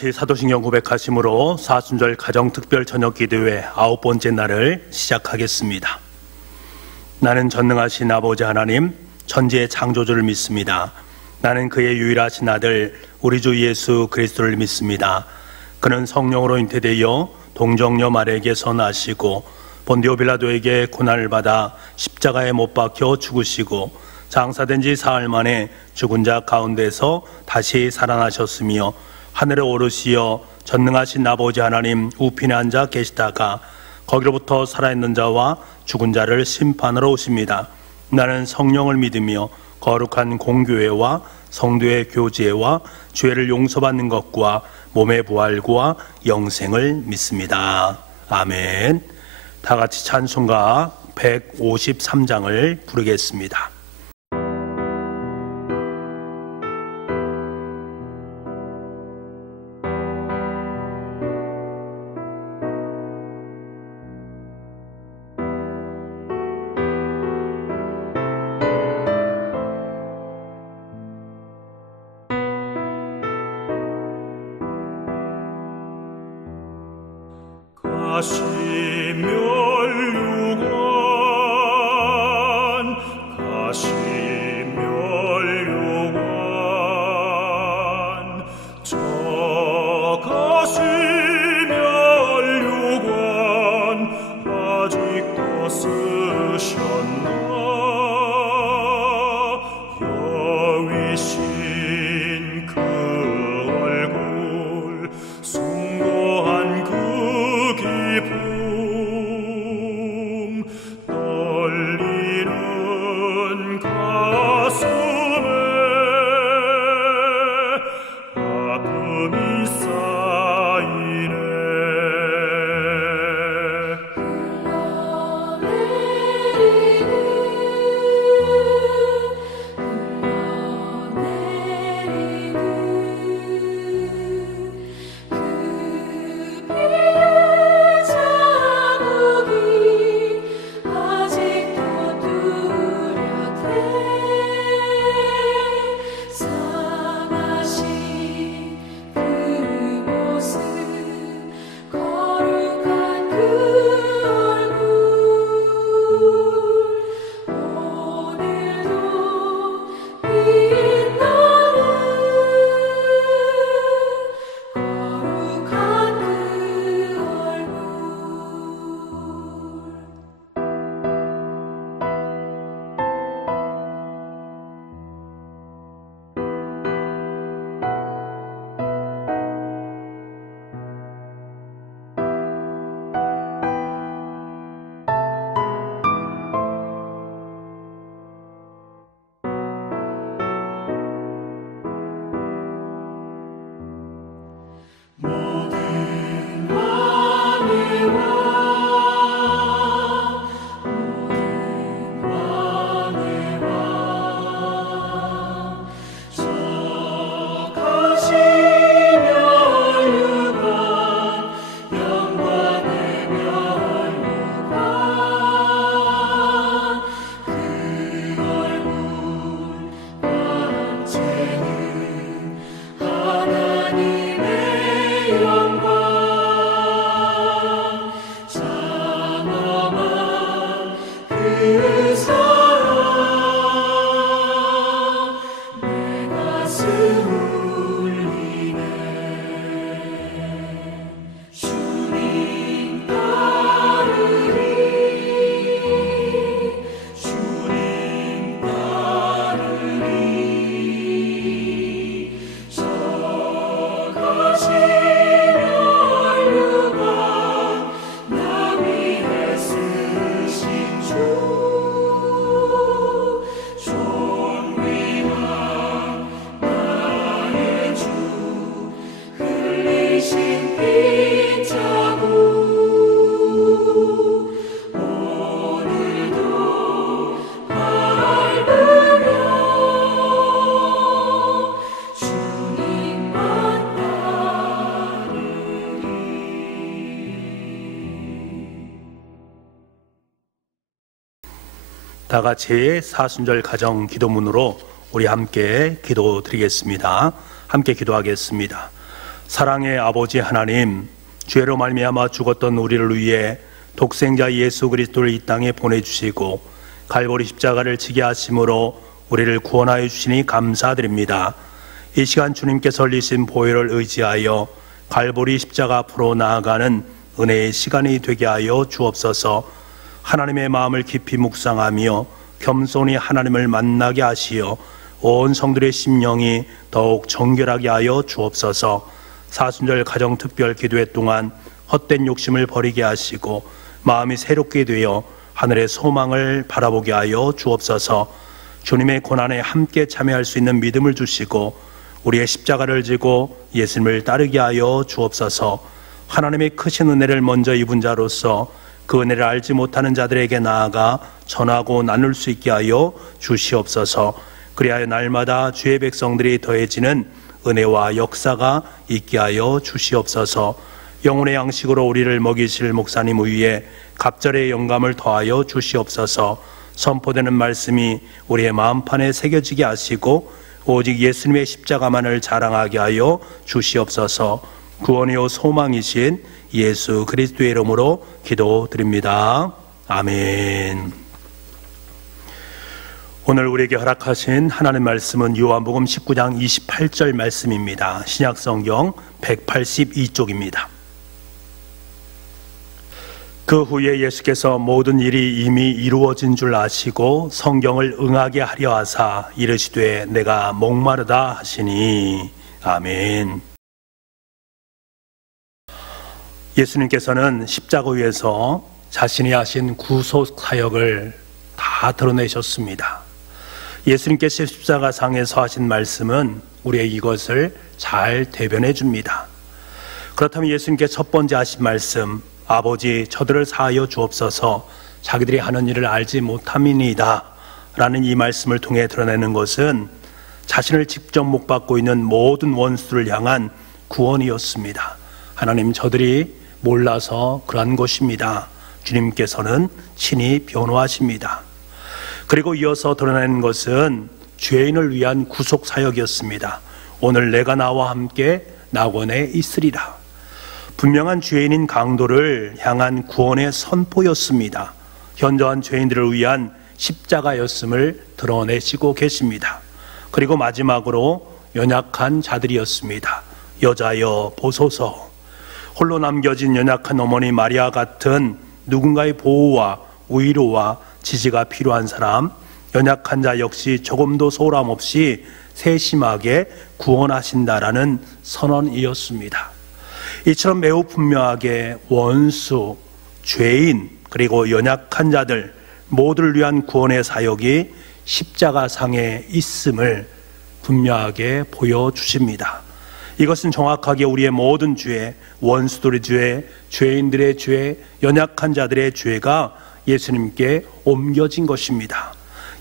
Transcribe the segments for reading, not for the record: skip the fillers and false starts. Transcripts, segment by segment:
같이 사도신경 고백하심으로 사순절 가정특별 저녁기도회 9번째 날을 시작하겠습니다. 나는 전능하신 아버지 하나님, 천지의 창조주를 믿습니다. 나는 그의 유일하신 아들 우리 주 예수 그리스도를 믿습니다. 그는 성령으로 잉태되어 동정녀 마리아에게서 나시고 본디오 빌라도에게 고난을 받아 십자가에 못 박혀 죽으시고 장사된 지 사흘 만에 죽은 자 가운데서 다시 살아나셨으며 하늘에 오르시어 전능하신 아버지 하나님 우편에 앉아 계시다가 거기로부터 살아있는 자와 죽은 자를 심판하러 오십니다. 나는 성령을 믿으며 거룩한 공교회와 성도의 교제와 죄를 용서받는 것과 몸의 부활과 영생을 믿습니다. 아멘. 다 같이 찬송가 153장을 부르겠습니다. 다 같이 사순절 가정 기도문으로 우리 함께 기도드리겠습니다. 함께 기도하겠습니다. 사랑의 아버지 하나님, 죄로 말미암아 죽었던 우리를 위해 독생자 예수 그리스도를 이 땅에 보내주시고 갈보리 십자가를 지게 하심으로 우리를 구원하여 주시니 감사드립니다. 이 시간 주님께서 흘리신 보혈을 의지하여 갈보리 십자가 앞으로 나아가는 은혜의 시간이 되게 하여 주옵소서. 하나님의 마음을 깊이 묵상하며 겸손히 하나님을 만나게 하시어 온 성들의 심령이 더욱 정결하게 하여 주옵소서. 사순절 가정특별 기도회 동안 헛된 욕심을 버리게 하시고 마음이 새롭게 되어 하늘의 소망을 바라보게 하여 주옵소서. 주님의 고난에 함께 참여할 수 있는 믿음을 주시고 우리의 십자가를 지고 예수님을 따르게 하여 주옵소서. 하나님의 크신 은혜를 먼저 입은 자로서 그 은혜를 알지 못하는 자들에게 나아가 전하고 나눌 수 있게 하여 주시옵소서. 그리하여 날마다 주의 백성들이 더해지는 은혜와 역사가 있게 하여 주시옵소서. 영혼의 양식으로 우리를 먹이실 목사님 위에 갑절의 영감을 더하여 주시옵소서. 선포되는 말씀이 우리의 마음판에 새겨지게 하시고 오직 예수님의 십자가만을 자랑하게 하여 주시옵소서. 구원이요 소망이신 예수 그리스도의 이름으로 기도드립니다. 아멘. 오늘 우리에게 허락하신 하나님 말씀은 요한복음 19장 28절 말씀입니다. 신약성경 182쪽입니다. 그 후에 예수께서 모든 일이 이미 이루어진 줄 아시고 성경을 응하게 하려 하사 이르시되 내가 목마르다 하시니. 아멘. 예수님께서는 십자가 위에서 자신이 하신 구속 사역을 다 드러내셨습니다. 예수님께서 십자가상에서 하신 말씀은 우리의 이것을 잘 대변해 줍니다. 그렇다면 예수님께서 첫 번째 하신 말씀, 아버지 저들을 사하여 주옵소서 자기들이 하는 일을 알지 못함이니이다 라는 이 말씀을 통해 드러내는 것은 자신을 직접 못 받고 있는 모든 원수를 향한 구원이었습니다. 하나님, 저들이 몰라서 그러한 것입니다. 주님께서는 친히 변호하십니다. 그리고 이어서 드러내는 것은 죄인을 위한 구속 사역이었습니다. 오늘 내가 나와 함께 낙원에 있으리라. 분명한 죄인인 강도를 향한 구원의 선포였습니다. 현저한 죄인들을 위한 십자가였음을 드러내시고 계십니다. 그리고 마지막으로 연약한 자들이었습니다. 여자여 보소서. 홀로 남겨진 연약한 어머니 마리아 같은 누군가의 보호와 위로와 지지가 필요한 사람, 연약한 자 역시 조금도 소홀함 없이 세심하게 구원하신다라는 선언이었습니다. 이처럼 매우 분명하게 원수, 죄인, 그리고 연약한 자들 모두를 위한 구원의 사역이 십자가상에 있음을 분명하게 보여주십니다. 이것은 정확하게 우리의 모든 죄, 원수들의 죄, 죄인들의 죄, 연약한 자들의 죄가 예수님께 옮겨진 것입니다.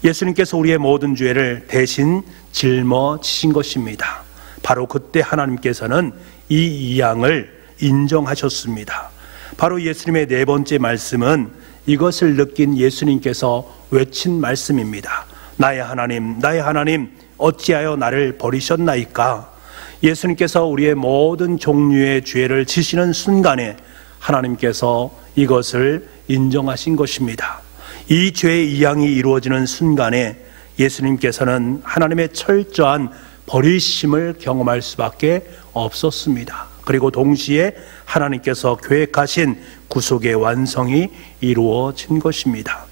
예수님께서 우리의 모든 죄를 대신 짊어지신 것입니다. 바로 그때 하나님께서는 이 이양을 인정하셨습니다. 바로 예수님의 네 번째 말씀은 이것을 느낀 예수님께서 외친 말씀입니다. 나의 하나님 어찌하여 나를 버리셨나이까. 예수님께서 우리의 모든 종류의 죄를 지시는 순간에 하나님께서 이것을 인정하신 것입니다. 이 죄의 이양이 이루어지는 순간에 예수님께서는 하나님의 철저한 버리심을 경험할 수밖에 없었습니다. 그리고 동시에 하나님께서 계획하신 구속의 완성이 이루어진 것입니다.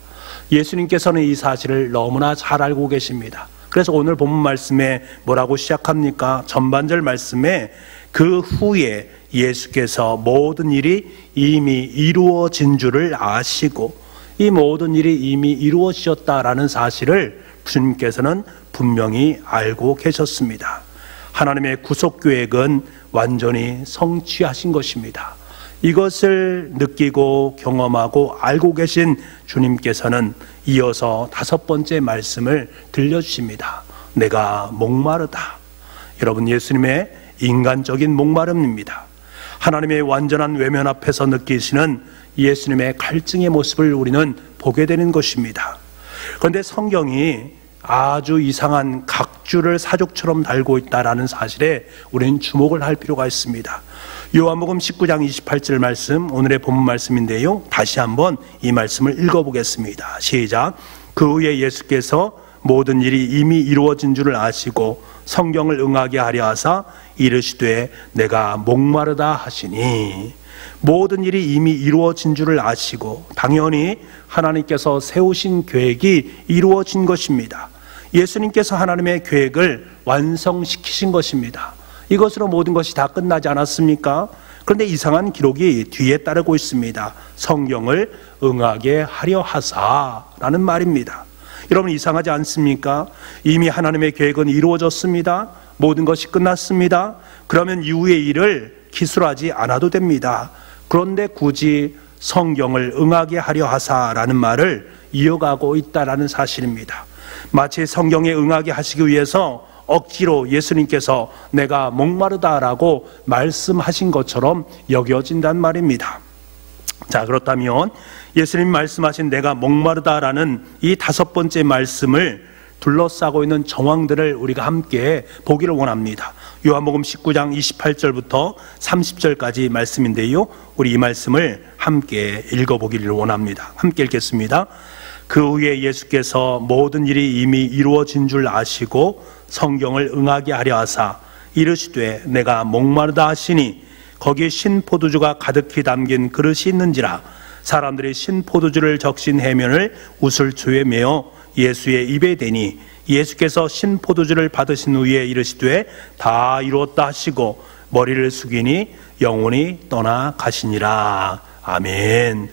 예수님께서는 이 사실을 너무나 잘 알고 계십니다. 그래서 오늘 본문 말씀에 뭐라고 시작합니까? 전반절 말씀에 그 후에 예수께서 모든 일이 이미 이루어진 줄을 아시고 이 모든 일이 이미 이루어졌다라는 사실을 주님께서는 분명히 알고 계셨습니다. 하나님의 구속 계획은 완전히 성취하신 것입니다. 이것을 느끼고 경험하고 알고 계신 주님께서는 이어서 다섯 번째 말씀을 들려주십니다. 내가 목마르다. 여러분, 예수님의 인간적인 목마름입니다. 하나님의 완전한 외면 앞에서 느끼시는 예수님의 갈증의 모습을 우리는 보게 되는 것입니다. 그런데 성경이 아주 이상한 각주를 사족처럼 달고 있다는 사실에 우리는 주목을 할 필요가 있습니다. 요한복음 19장 28절 말씀, 오늘의 본문 말씀인데요, 다시 한번 이 말씀을 읽어보겠습니다. 시작. 그 후에 예수께서 모든 일이 이미 이루어진 줄을 아시고 성경을 응하게 하려 하사 이르시되 내가 목마르다 하시니, 모든 일이 이미 이루어진 줄을 아시고, 당연히 하나님께서 세우신 계획이 이루어진 것입니다. 예수님께서 하나님의 계획을 완성시키신 것입니다. 이것으로 모든 것이 다 끝나지 않았습니까? 그런데 이상한 기록이 뒤에 따르고 있습니다. 성경을 응하게 하려 하사라는 말입니다. 여러분, 이상하지 않습니까? 이미 하나님의 계획은 이루어졌습니다. 모든 것이 끝났습니다. 그러면 이후의 일을 기술하지 않아도 됩니다. 그런데 굳이 성경을 응하게 하려 하사라는 말을 이어가고 있다라는 사실입니다. 마치 성경에 응하게 하시기 위해서 억지로 예수님께서 내가 목마르다라고 말씀하신 것처럼 여겨진단 말입니다. 자, 그렇다면 예수님 말씀하신 내가 목마르다라는 이 5번째 말씀을 둘러싸고 있는 정황들을 우리가 함께 보기를 원합니다. 요한복음 19장 28절부터 30절까지 말씀인데요, 우리 이 말씀을 함께 읽어보기를 원합니다. 함께 읽겠습니다. 그 후에 예수께서 모든 일이 이미 이루어진 줄 아시고 성경을 응하게 하려 하사 이르시되 내가 목마르다 하시니, 거기에 신포도주가 가득히 담긴 그릇이 있는지라 사람들이 신포도주를 적신 해면을 우슬초에 메어 예수의 입에 대니, 예수께서 신포도주를 받으신 후에 이르시되 다 이루었다 하시고 머리를 숙이니 영혼이 떠나가시니라. 아멘.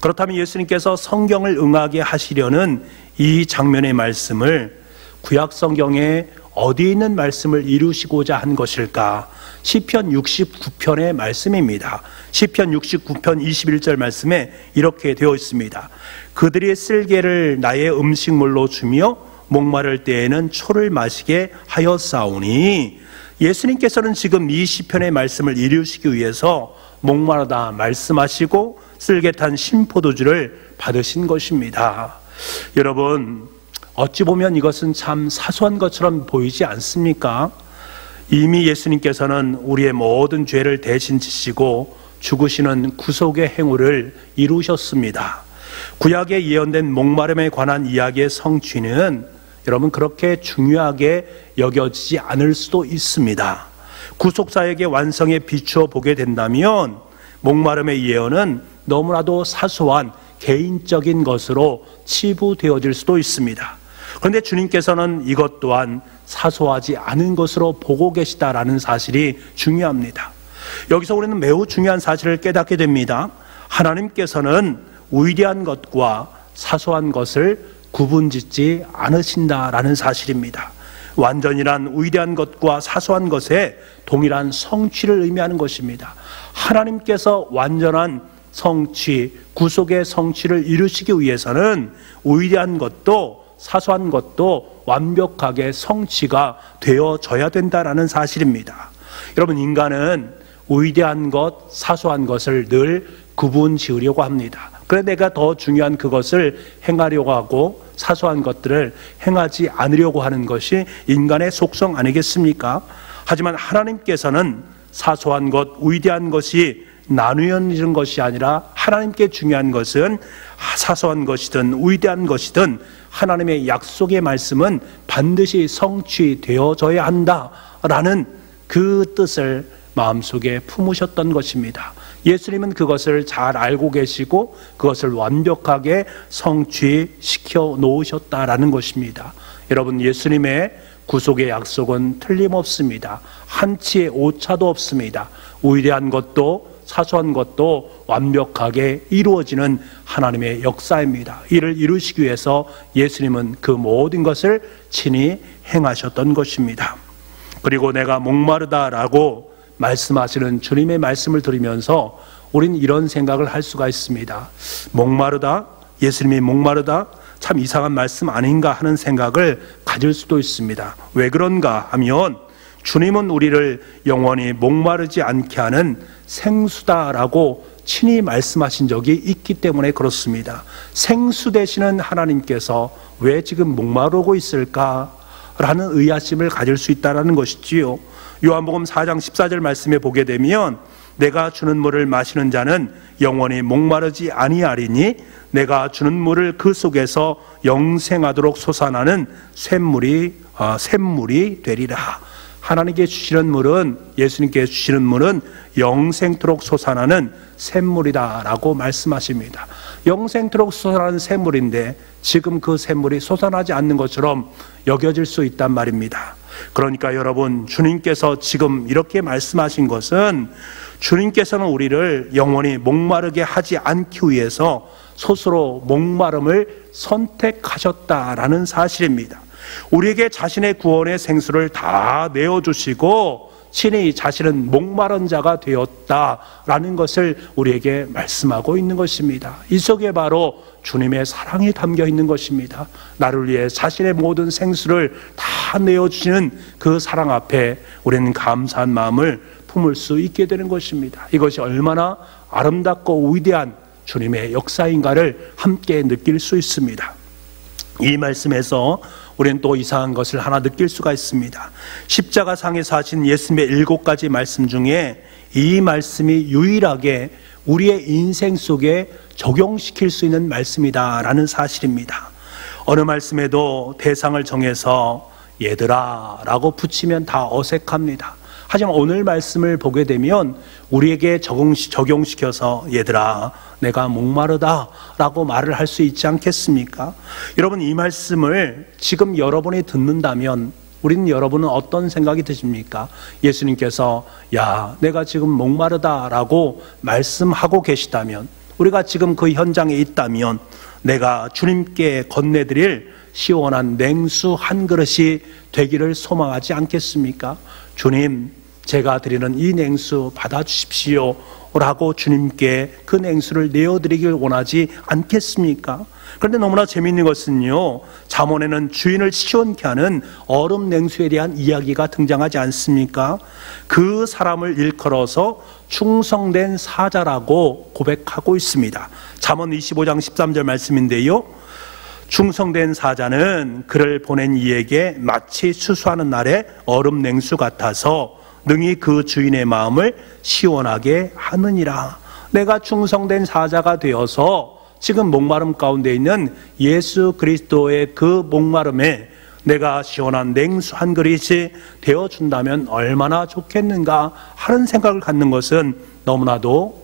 그렇다면 예수님께서 성경을 응하게 하시려는 이 장면의 말씀을 구약 성경에 어디에 있는 말씀을 이루시고자 한 것일까? 시편 69편의 말씀입니다. 시편 69편 21절 말씀에 이렇게 되어 있습니다. 그들이 쓸개를 나의 음식물로 주며 목마를 때에는 초를 마시게 하였사오니, 예수님께서는 지금 이 시편의 말씀을 이루시기 위해서 목마르다 말씀하시고 쓸개탄 신포도주를 받으신 것입니다. 여러분, 어찌 보면 이것은 참 사소한 것처럼 보이지 않습니까? 이미 예수님께서는 우리의 모든 죄를 대신 지시고 죽으시는 구속의 행위를 이루셨습니다. 구약에 예언된 목마름에 관한 이야기의 성취는 여러분 그렇게 중요하게 여겨지지 않을 수도 있습니다. 구속사역의 완성에 비추어 보게 된다면 목마름의 예언은 너무나도 사소한 개인적인 것으로 치부되어질 수도 있습니다. 그런데 주님께서는 이것 또한 사소하지 않은 것으로 보고 계시다라는 사실이 중요합니다. 여기서 우리는 매우 중요한 사실을 깨닫게 됩니다. 하나님께서는 위대한 것과 사소한 것을 구분짓지 않으신다라는 사실입니다. 완전이란 위대한 것과 사소한 것에 동일한 성취를 의미하는 것입니다. 하나님께서 완전한 성취, 구속의 성취를 이루시기 위해서는 위대한 것도 사소한 것도 완벽하게 성취가 되어져야 된다라는 사실입니다. 여러분, 인간은 위대한 것, 사소한 것을 늘 구분 지으려고 합니다. 그래 내가 더 중요한 그것을 행하려고 하고 사소한 것들을 행하지 않으려고 하는 것이 인간의 속성 아니겠습니까? 하지만 하나님께서는 사소한 것, 위대한 것이 나누어지는 것이 아니라 하나님께 중요한 것은 사소한 것이든 위대한 것이든 하나님의 약속의 말씀은 반드시 성취되어져야 한다라는 그 뜻을 마음속에 품으셨던 것입니다. 예수님은 그것을 잘 알고 계시고 그것을 완벽하게 성취시켜 놓으셨다라는 것입니다. 여러분, 예수님의 구속의 약속은 틀림없습니다. 한치의 오차도 없습니다. 위대한 것도 사소한 것도 완벽하게 이루어지는 하나님의 역사입니다. 이를 이루시기 위해서 예수님은 그 모든 것을 친히 행하셨던 것입니다. 그리고 내가 목마르다라고 말씀하시는 주님의 말씀을 들으면서 우린 이런 생각을 할 수가 있습니다. 목마르다? 예수님이 목마르다? 참 이상한 말씀 아닌가 하는 생각을 가질 수도 있습니다. 왜 그런가 하면 주님은 우리를 영원히 목마르지 않게 하는 생수다라고 친히 말씀하신 적이 있기 때문에 그렇습니다. 생수 되시는 하나님께서 왜 지금 목마르고 있을까? 라는 의아심을 가질 수 있다는 것이지요. 요한복음 4장 14절 말씀에 보게 되면 내가 주는 물을 마시는 자는 영원히 목마르지 아니하리니 내가 주는 물을 그 속에서 영생하도록 솟아나는 샘물이 되리라. 하나님께 주시는 물은, 예수님께 주시는 물은 영생토록 솟아나는 샘물이다 라고 말씀하십니다. 영생토록 솟아나는 샘물인데 지금 그 샘물이 솟아나지 않는 것처럼 여겨질 수 있단 말입니다. 그러니까 여러분, 주님께서 지금 이렇게 말씀하신 것은 주님께서는 우리를 영원히 목마르게 하지 않기 위해서 스스로 목마름을 선택하셨다라는 사실입니다. 우리에게 자신의 구원의 생수를 다 내어주시고 친히 자신은 목마른 자가 되었다라는 것을 우리에게 말씀하고 있는 것입니다. 이 속에 바로 주님의 사랑이 담겨 있는 것입니다. 나를 위해 자신의 모든 생수를 다 내어주시는 그 사랑 앞에 우리는 감사한 마음을 품을 수 있게 되는 것입니다. 이것이 얼마나 아름답고 위대한 주님의 역사인가를 함께 느낄 수 있습니다. 이 말씀에서 우리는 또 이상한 것을 하나 느낄 수가 있습니다. 십자가상에서 하신 예수님의 7가지 말씀 중에 이 말씀이 유일하게 우리의 인생 속에 적용시킬 수 있는 말씀이다라는 사실입니다. 어느 말씀에도 대상을 정해서 얘들아 라고 붙이면 다 어색합니다. 하지만 오늘 말씀을 보게 되면 우리에게 적용시켜서 얘들아 내가 목마르다 라고 말을 할 수 있지 않겠습니까? 여러분, 이 말씀을 지금 여러분이 듣는다면 여러분은 어떤 생각이 드십니까? 예수님께서 야 내가 지금 목마르다 라고 말씀하고 계시다면, 우리가 지금 그 현장에 있다면 내가 주님께 건네드릴 시원한 냉수 한 그릇이 되기를 소망하지 않겠습니까? 주님, 제가 드리는 이 냉수 받아주십시오 라고 주님께 그 냉수를 내어드리길 원하지 않겠습니까? 그런데 너무나 재미있는 것은요, 잠언에는 주인을 시원케 하는 얼음 냉수에 대한 이야기가 등장하지 않습니까? 그 사람을 일컬어서 충성된 사자라고 고백하고 있습니다. 잠언 25장 13절 말씀인데요, 충성된 사자는 그를 보낸 이에게 마치 추수하는 날에 얼음 냉수 같아서 능히 그 주인의 마음을 시원하게 하느니라. 내가 충성된 사자가 되어서 지금 목마름 가운데 있는 예수 그리스도의 그 목마름에 내가 시원한 냉수 한 그릇이 되어준다면 얼마나 좋겠는가 하는 생각을 갖는 것은 너무나도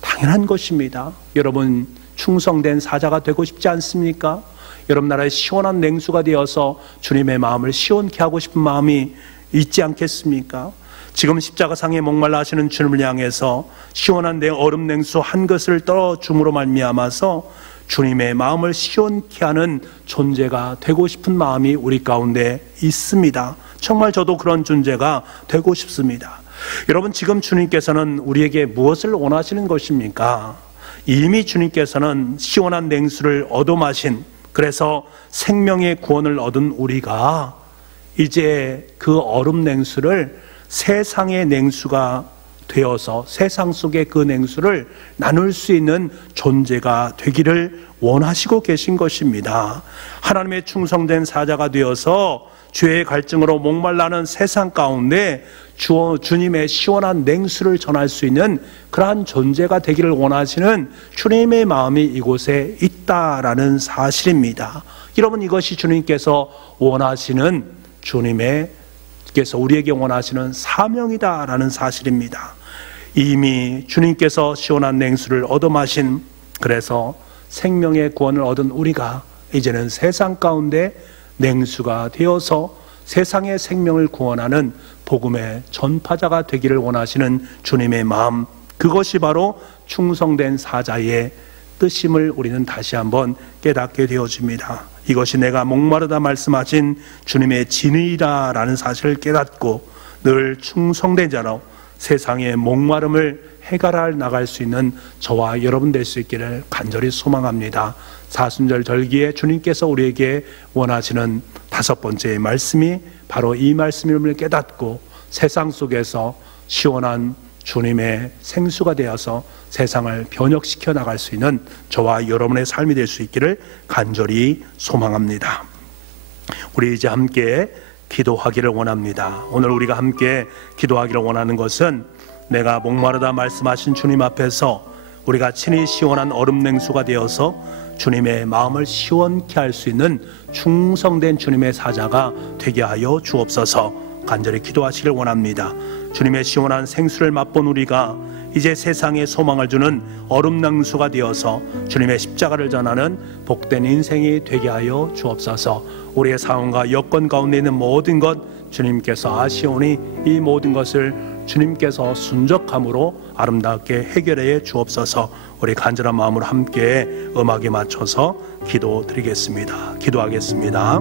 당연한 것입니다. 여러분, 충성된 사자가 되고 싶지 않습니까? 여러분 나라에 시원한 냉수가 되어서 주님의 마음을 시원케 하고 싶은 마음이 있지 않겠습니까? 지금 십자가상에 목말라 하시는 주님을 향해서 시원한 내 얼음 냉수 한 것을 떨어줌으로 말미암아서 주님의 마음을 시원케 하는 존재가 되고 싶은 마음이 우리 가운데 있습니다. 정말 저도 그런 존재가 되고 싶습니다. 여러분, 지금 주님께서는 우리에게 무엇을 원하시는 것입니까? 이미 주님께서는 시원한 냉수를 얻어 마신, 그래서 생명의 구원을 얻은 우리가 이제 그 얼음 냉수를 세상의 냉수가 되어서 세상 속의 그 냉수를 나눌 수 있는 존재가 되기를 원하시고 계신 것입니다. 하나님의 충성된 사자가 되어서 죄의 갈증으로 목말라는 세상 가운데 주님의 시원한 냉수를 전할 수 있는 그러한 존재가 되기를 원하시는 주님의 마음이 이곳에 있다라는 사실입니다. 여러분, 이것이 주님께서 원하시는 주님께서 우리에게 원하시는 사명이다라는 사실입니다. 이미 주님께서 시원한 냉수를 얻어 마신, 그래서 생명의 구원을 얻은 우리가 이제는 세상 가운데 냉수가 되어서 세상의 생명을 구원하는 복음의 전파자가 되기를 원하시는 주님의 마음, 그것이 바로 충성된 사자의 뜻임을 우리는 다시 한번 깨닫게 되어집니다. 이것이 내가 목마르다 말씀하신 주님의 진의다라는 사실을 깨닫고 늘 충성된 자로 세상의 목마름을 해결할 나갈 수 있는 저와 여러분 될 수 있기를 간절히 소망합니다. 사순절 절기에 주님께서 우리에게 원하시는 5번째 말씀이 바로 이 말씀임을 깨닫고 세상 속에서 시원한 주님의 생수가 되어서 세상을 변혁시켜 나갈 수 있는 저와 여러분의 삶이 될 수 있기를 간절히 소망합니다. 우리 이제 함께 기도하기를 원합니다. 오늘 우리가 함께 기도하기를 원하는 것은 내가 목마르다 말씀하신 주님 앞에서 우리가 친히 시원한 얼음 냉수가 되어서 주님의 마음을 시원케 할 수 있는 충성된 주님의 사자가 되게 하여 주옵소서. 간절히 기도하시길 원합니다. 주님의 시원한 생수를 맛본 우리가 이제 세상에 소망을 주는 얼음 냉수가 되어서 주님의 십자가를 전하는 복된 인생이 되게 하여 주옵소서. 우리의 상황과 여건 가운데 있는 모든 것 주님께서 아시오니 이 모든 것을 주님께서 순적함으로 아름답게 해결해 주옵소서. 우리 간절한 마음으로 함께 음악에 맞춰서 기도드리겠습니다. 기도하겠습니다.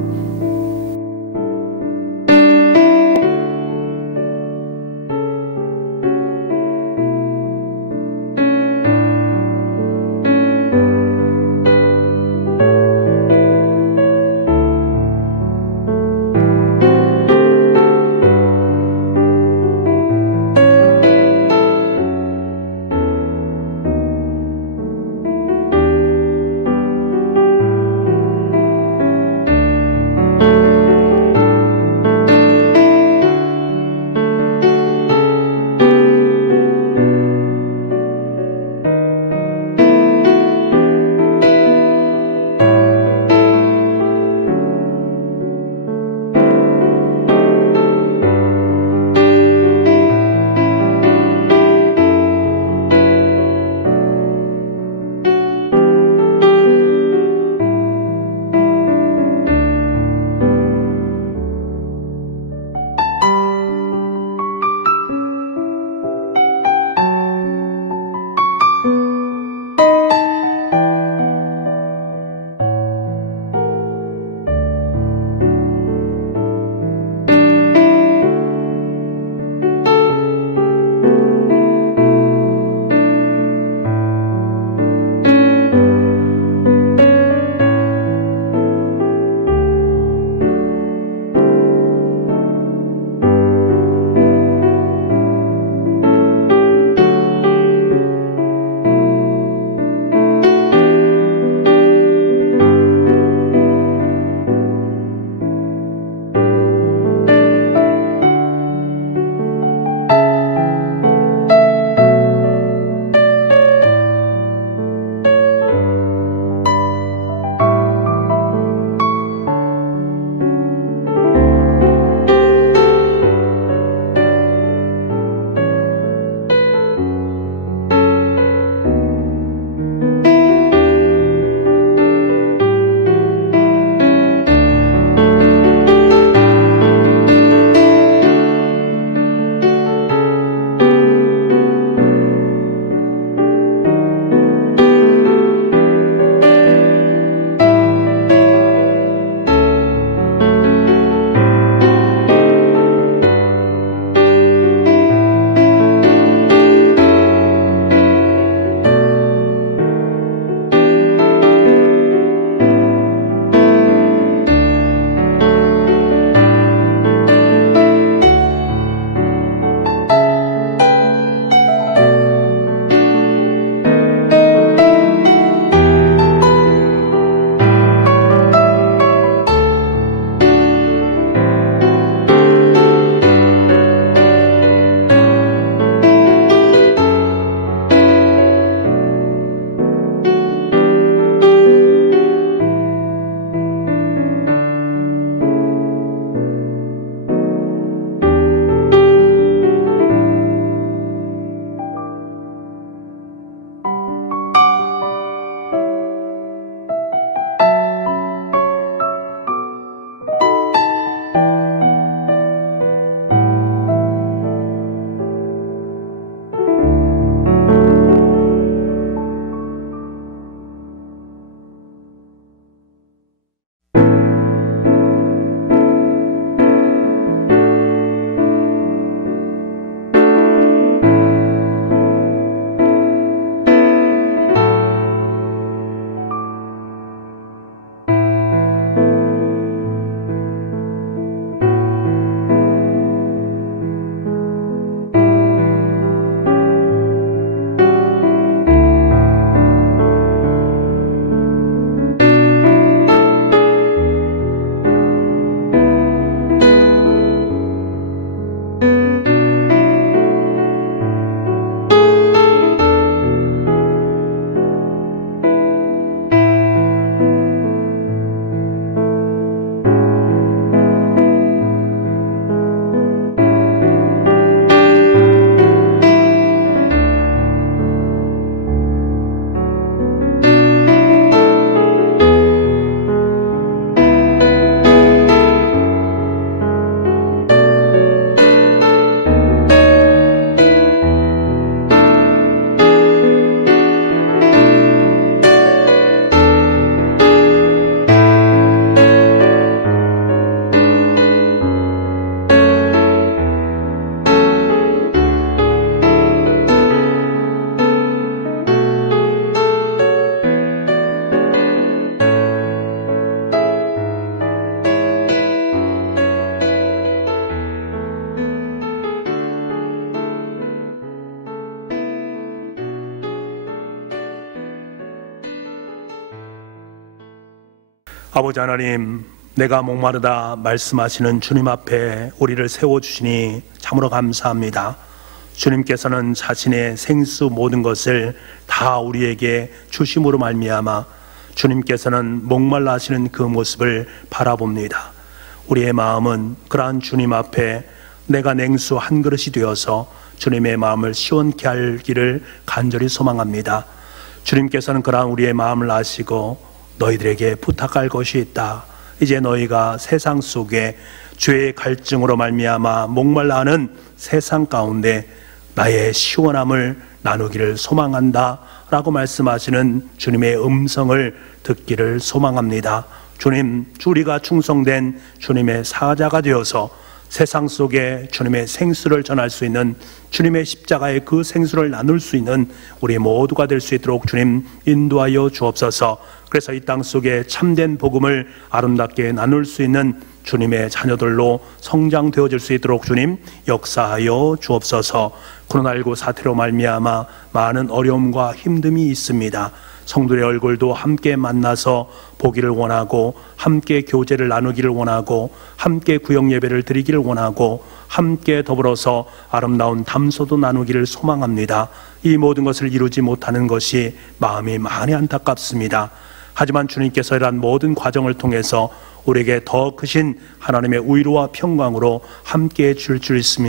아버지 하나님, 내가 목마르다 말씀하시는 주님 앞에 우리를 세워주시니 참으로 감사합니다. 주님께서는 자신의 생수 모든 것을 다 우리에게 주심으로 말미암아 주님께서는 목말라 하시는 그 모습을 바라봅니다. 우리의 마음은 그러한 주님 앞에 내가 냉수 한 그릇이 되어서 주님의 마음을 시원케 하기를 간절히 소망합니다. 주님께서는 그러한 우리의 마음을 아시고 너희들에게 부탁할 것이 있다. 이제 너희가 세상 속에 죄의 갈증으로 말미암아 목말라 하는 세상 가운데 나의 시원함을 나누기를 소망한다 라고 말씀하시는 주님의 음성을 듣기를 소망합니다. 주님, 우리가 충성된 주님의 사자가 되어서 세상 속에 주님의 생수를 전할 수 있는, 주님의 십자가의 그 생수를 나눌 수 있는 우리 모두가 될 수 있도록 주님 인도하여 주옵소서. 그래서 이 땅 속에 참된 복음을 아름답게 나눌 수 있는 주님의 자녀들로 성장되어질 수 있도록 주님 역사하여 주옵소서. 코로나19 사태로 말미암아 많은 어려움과 힘듦이 있습니다. 성도의 얼굴도 함께 만나서 보기를 원하고, 함께 교제를 나누기를 원하고, 함께 구역 예배를 드리기를 원하고, 함께 더불어서 아름다운 담소도 나누기를 소망합니다. 이 모든 것을 이루지 못하는 것이 마음이 많이 안타깝습니다. 하지만 주님께서 이러한 모든 과정을 통해서 우리에게 더 크신 하나님의 위로와 평강으로 함께해 줄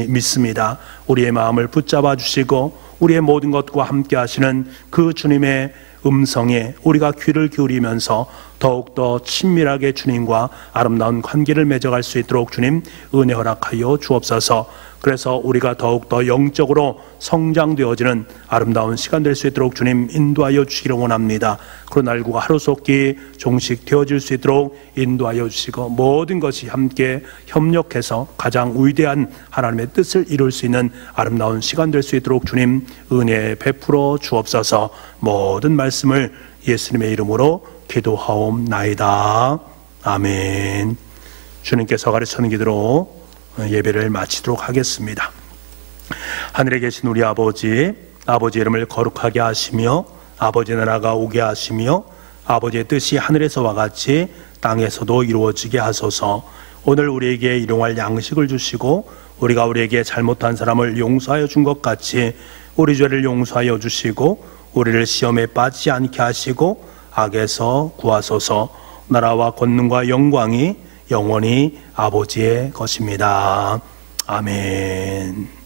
믿습니다. 우리의 마음을 붙잡아 주시고 우리의 모든 것과 함께 하시는 그 주님의 음성에 우리가 귀를 기울이면서 더욱더 친밀하게 주님과 아름다운 관계를 맺어갈 수 있도록 주님 은혜 허락하여 주옵소서. 그래서 우리가 더욱더 영적으로 성장되어지는 아름다운 시간 될 수 있도록 주님 인도하여 주시기를 원합니다. 코로나19가 하루속히 종식되어질 수 있도록 인도하여 주시고, 모든 것이 함께 협력해서 가장 위대한 하나님의 뜻을 이룰 수 있는 아름다운 시간 될 수 있도록 주님 은혜 베풀어 주옵소서. 모든 말씀을 예수님의 이름으로 기도하옵나이다. 아멘. 주님께서 가르치는 기도로 예배를 마치도록 하겠습니다. 하늘에 계신 우리 아버지, 아버지 이름을 거룩하게 하시며 아버지 나라가 오게 하시며 아버지의 뜻이 하늘에서와 같이 땅에서도 이루어지게 하소서. 오늘 우리에게 일용할 양식을 주시고 우리가 우리에게 잘못한 사람을 용서하여 준 것 같이 우리 죄를 용서하여 주시고 우리를 시험에 빠지지 않게 하시고 악에서 구하소서. 나라와 권능과 영광이 영원히 아버지의 것입니다. 아멘.